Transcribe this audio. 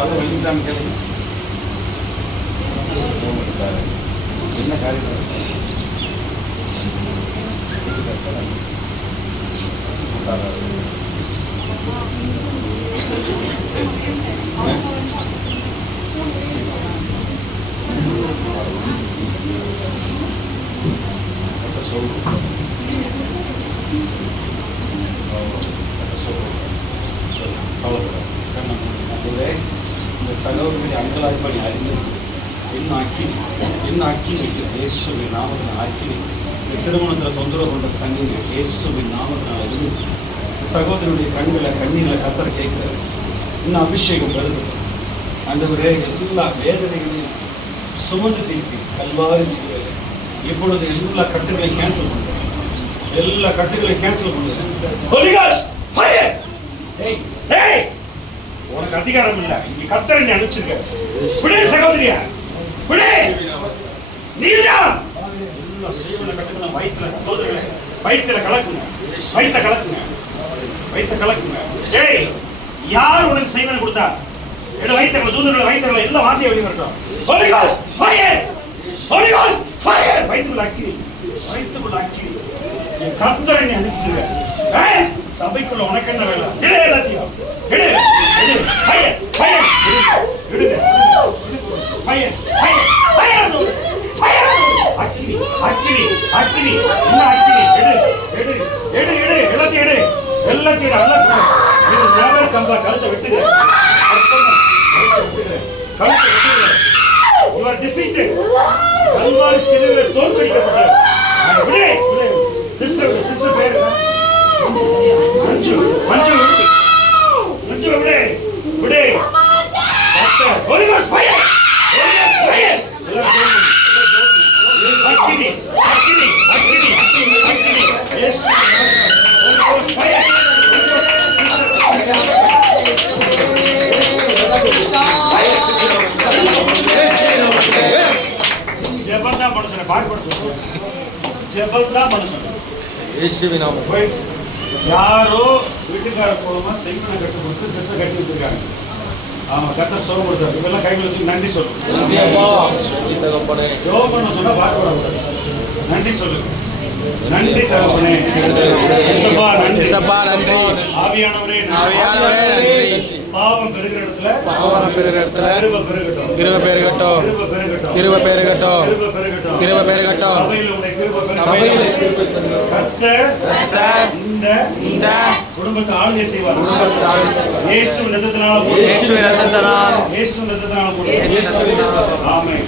தலை வலிக்குதான்னு கேளுங்க. என்ன காரியம் இந்த சகோதரனுடைய அங்கலாய்ப்பணி அறிந்து என்ன அக்கினி வைக்கிறது இயேசுவின் நாமத்தின் அக்கினி. திருமணத்தில் தொந்தரவு கொண்ட சங்கிங்க இயேசுவின் நாமத்தினால் இருந்து சகோதரனுடைய கண்ணீர்களை கத்தரை கேட்கிறார். இன்னும் அபிஷேகம் பெருகுது. ஆண்டவரே எல்லா வேதனைகளையும் சுமந்து தீர்த்தி கல்வாரி செய்வது. இப்பொழுது எல்லா கட்டுகளையும் கேன்சல் பண்ணுறேன். எல்லா கட்டுகளையும் கேன்சல் பண்ணுறேன். உனக்கு அதிகாரம் இல்லை. இங்க கத்தரை நீ அனுப்பிச்சிருக்க. விடு சகோதரியா, விடு. நீலா எல்லா செய்வன கட்டுகளும் வயிற்றுல தோதர்களே வயிற்றுல கலக்குங்க, வயிற்ற கலக்குங்க. ஏய், யார் உனக்கு செய்வனை கொடுத்தா? எடு வயிற்றுல தூதர்களை வயிற்றுல எல்லாம் வாந்தியை வெளியே வரட்டும். Holy Ghost fire, Holy Ghost fire. வயிற்றுல அக்கினி, என் கத்தரை நீ அனுப்பிச்சிருக்க. சபைக்குள்ள உனக்கு என்ன வேலை? எடு எல்லாத்தையும், எடு fire, எடுங்க, அக்கினி, இன்னும் அக்கினி, எடு எல்லாத்தையும் எடு. இது never come back. கழுத்தை வெட்டுங்க, You are defeated. கல்வாரி சிலுவையில் தோற்கடிக்கப்பட்டது. விடு சிஸ்டர் பேர் மஞ்சு விடு. Holy Ghost fire. அக்கினி. Yes. Holy Ghost fire. ஜெபந்தான் மனுஷனை பாடுபடுத்து. ஜெபந்தான் மனுஷன். இயேசுவின் நாமத்தில் யாரோ வீட்டுக்கார மூலமா செய்வனை கட்டு கொடுத்து செச்சை கட்டி வச்சிருக்காங்க. ஆமா, கர்த்தர் சொல்ல கொடுத்தாரு. இப்பெல்லாம் கைகளுக்கு நன்றி சொல்லணும். ஜெபம் பண்ண சொன்னா பாடுபடக்கூடாது. நன்றி சொல்லுங்க. நன்றி தகப்பனே, நன்றி. ஆவியானவரே பாவம் பெருகிற இடத்துல கிருபை பெருகட்டும். இந்த குடும்பத்தை ஆளுகை செய்வார். இயேசுவின் இரத்தத்தினால ஆமென்.